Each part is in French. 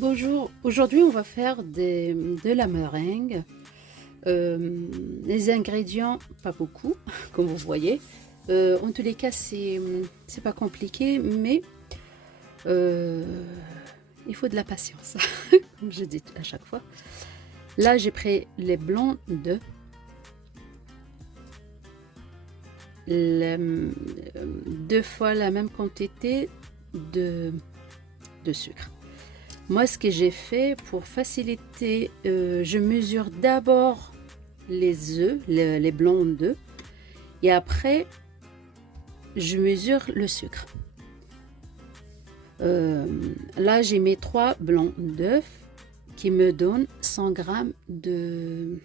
Bonjour, aujourd'hui on va faire de la meringue. Les ingrédients, pas beaucoup, comme vous voyez. En tous les cas, c'est pas compliqué, mais il faut de la patience, comme je dis à chaque fois. Là, j'ai pris les blancs d'œufs, deux fois la même quantité de sucre. Moi, ce que j'ai fait pour faciliter, je mesure d'abord les œufs, les blancs d'œufs, et après, je mesure le sucre. Là, j'ai mes 3 blancs d'œufs qui me donnent 100 grammes de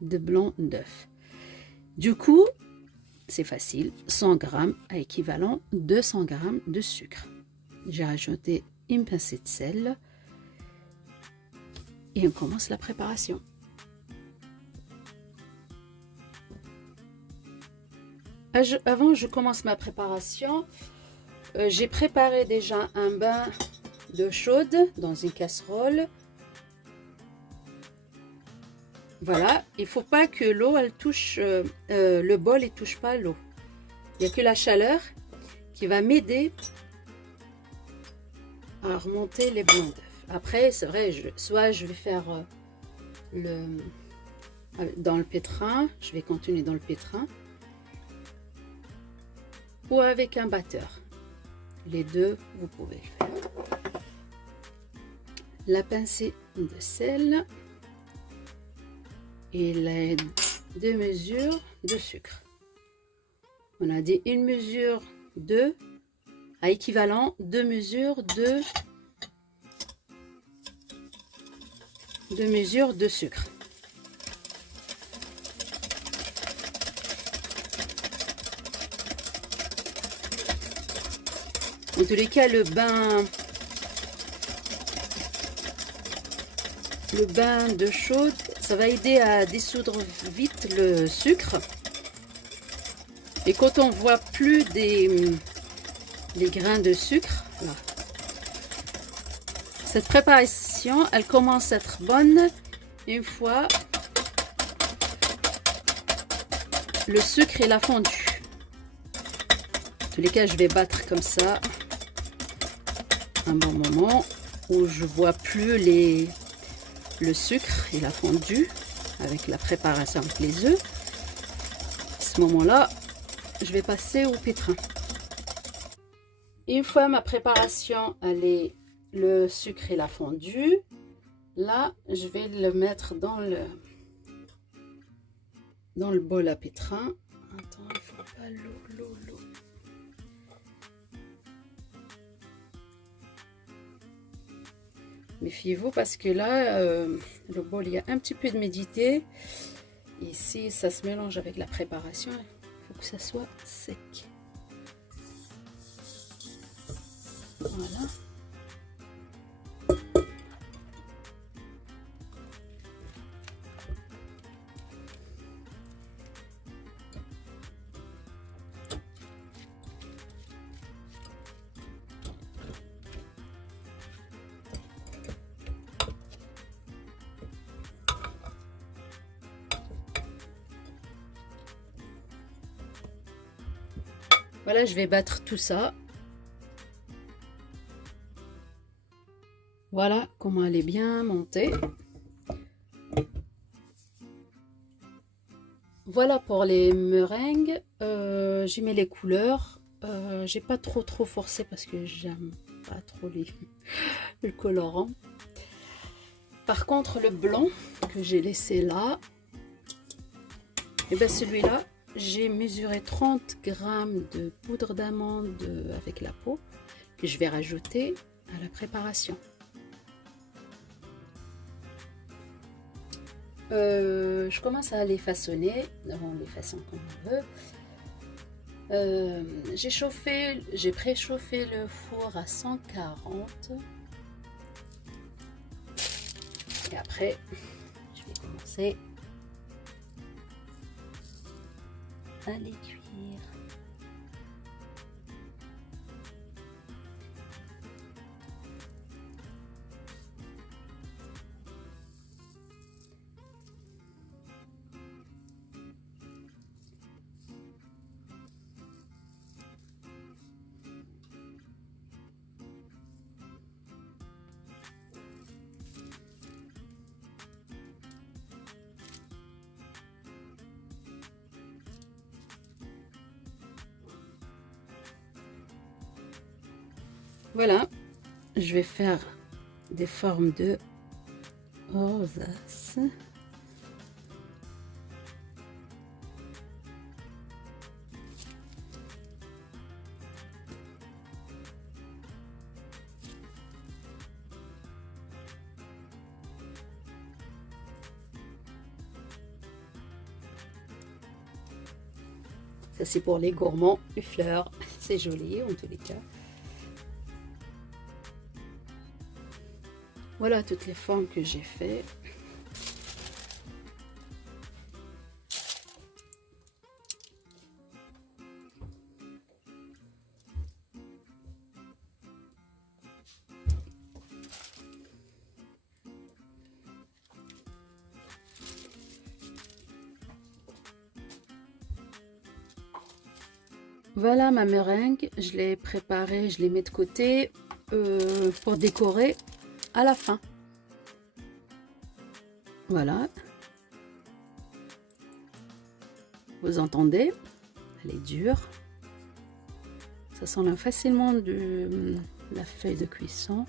blanc d'œufs. Du coup, c'est facile, 100 grammes à équivalent 200 grammes de sucre. J'ai rajouté une pincée de sel. Et on commence la préparation. Avant je commence ma préparation, j'ai préparé déjà un bain d'eau chaude dans une casserole. Voilà, il ne faut pas que l'eau elle touche, le bol ne touche pas l'eau. Il n'y a que la chaleur qui va m'aider à remonter les blancs d'œufs. Après, c'est vrai, soit je vais faire dans le pétrin, je vais continuer dans le pétrin, ou avec un batteur. Les deux, vous pouvez le faire. La pincée de sel et les 2 mesures de sucre. On a dit une mesure de à équivalent 2 mesures de sucre. En tous les cas, le bain de chaude, ça va aider à dissoudre vite le sucre. Et quand on voit plus les grains de sucre, là, cette préparation, elle commence à être bonne une fois le sucre est fondu. En tous les cas, je vais battre comme ça un bon moment où je vois plus le sucre il a fondu avec la préparation avec les œufs. À ce moment-là, je vais passer au pétrin. Une fois ma préparation le sucre il a fondu, là je vais le mettre dans le bol à pétrin. Attends, il faut pas l'eau. Méfiez-vous parce que là, le bol, il y a un petit peu d'humidité. Et si ça se mélange avec la préparation, il faut que ça soit sec. Voilà. Voilà, je vais battre tout ça. Voilà comment elle est bien montée. Voilà pour les meringues. J'ai mis les couleurs. J'ai pas trop forcé parce que j'aime pas trop le colorant. Par contre, le blanc que j'ai laissé là, et bien celui-là, j'ai mesuré 30 grammes de poudre d'amande avec la peau que je vais rajouter à la préparation. Je commence à les façonner. On les façonne comme on veut. J'ai préchauffé le four à 140. Et après, je vais commencer à les cuire. Voilà, je vais faire des formes de rosaces. Ça c'est pour les gourmands, les fleurs, c'est joli en tous les cas. Voilà toutes les formes que j'ai fait. Voilà ma meringue, je l'ai préparée, je l'ai mis de côté pour décorer à la fin. Voilà. Vous entendez? Elle est dure. Ça s'enlève facilement de la feuille de cuisson.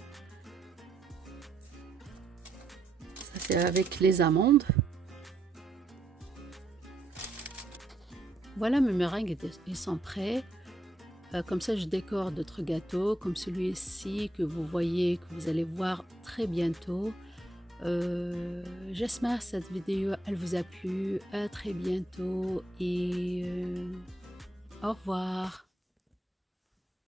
Ça c'est avec les amandes. Voilà, mes meringues sont prêts. Comme ça, je décore d'autres gâteaux, comme celui-ci que vous voyez, que vous allez voir très bientôt. J'espère que cette vidéo, elle vous a plu. À très bientôt et au revoir.